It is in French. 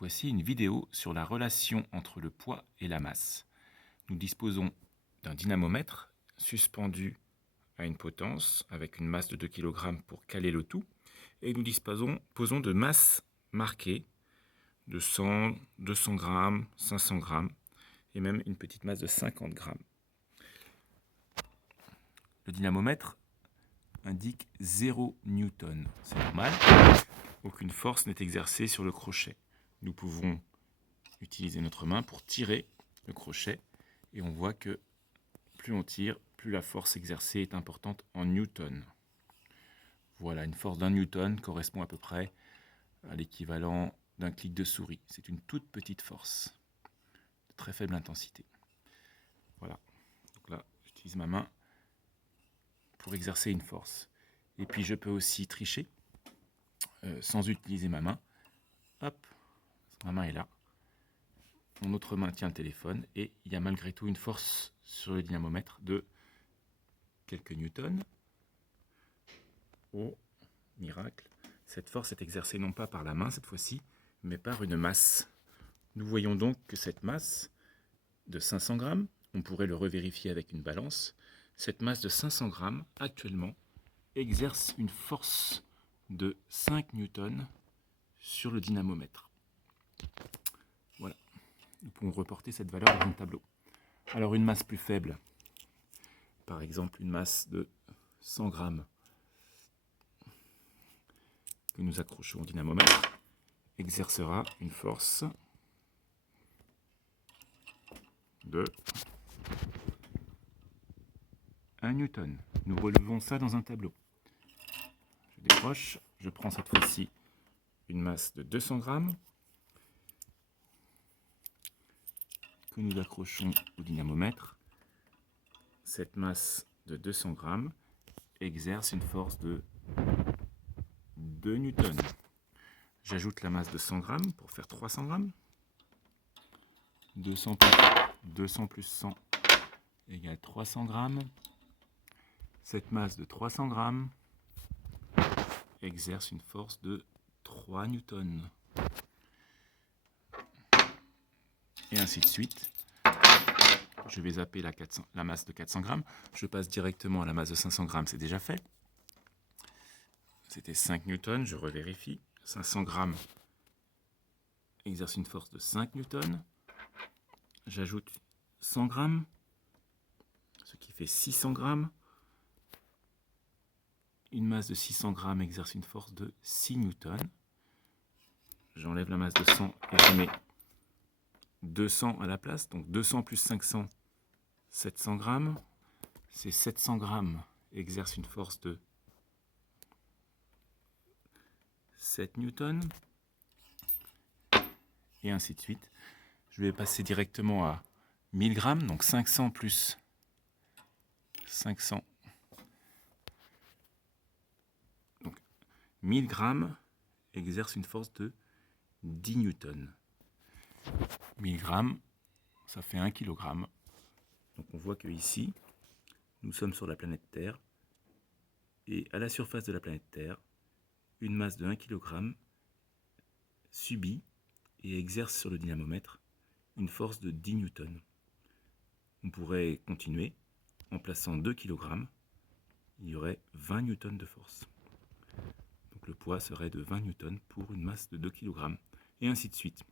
Voici une vidéo sur la relation entre le poids et la masse. Nous disposons d'un dynamomètre suspendu à une potence avec une masse de 2 kg pour caler le tout. Et nous posons de masses marquées de 100, 200 grammes, 500 grammes et même une petite masse de 50 grammes. Le dynamomètre indique 0 newton. C'est normal, aucune force n'est exercée sur le crochet. Nous pouvons utiliser notre main pour tirer le crochet et on voit que plus on tire, plus la force exercée est importante en newton. Voilà, une force d'1 newton correspond à peu près à l'équivalent d'un clic de souris. C'est une toute petite force, de très faible intensité. Voilà, donc là, j'utilise ma main pour exercer une force. Et puis je peux aussi tricher sans utiliser ma main. Hop, ma main est là. Mon autre main tient le téléphone et il y a malgré tout une force sur le dynamomètre de quelques newtons. Oh, miracle! Cette force est exercée non pas par la main cette fois-ci, mais par une masse. Nous voyons donc que cette masse de 500 grammes, on pourrait le revérifier avec une balance, cette masse de 500 grammes actuellement exerce une force de 5 newtons sur le dynamomètre. Voilà, nous pouvons reporter cette valeur dans un tableau. Alors une masse plus faible, par exemple une masse de 100 grammes que nous accrochons au dynamomètre, exercera une force de 1 newton. Nous relevons ça dans un tableau. Je décroche, je prends cette fois-ci une masse de 200 grammes que nous accrochons au dynamomètre. Cette masse de 200 grammes exerce une force de 2 newtons. J'ajoute la masse de 100 grammes pour faire 300 grammes. 200 plus 100 égale 300 grammes. Cette masse de 300 grammes exerce une force de 3 newtons. Et ainsi de suite. Je vais zapper la masse de 400 grammes. Je passe directement à la masse de 500 grammes, c'est déjà fait. C'était 5 newtons, je revérifie. 500 grammes exerce une force de 5 newtons. J'ajoute 100 grammes, ce qui fait 600 grammes. Une masse de 600 grammes exerce une force de 6 newtons. J'enlève la masse de 100 et je mets 200 à la place. Donc 200 plus 500, 700 grammes. Ces 700 grammes exercent une force de 7 newtons. Et ainsi de suite. Je vais passer directement à 1000 grammes. Donc 500 plus 500. Donc 1000 grammes exerce une force de 10 newtons. 1000 grammes, ça fait 1 kg. Donc on voit que ici, nous sommes sur la planète Terre. Et à la surface de la planète Terre, une masse de 1 kg subit et exerce sur le dynamomètre une force de 10 newtons. On pourrait continuer en plaçant 2 kg, il y aurait 20 newtons de force. Donc le poids serait de 20 newtons pour une masse de 2 kg, et ainsi de suite.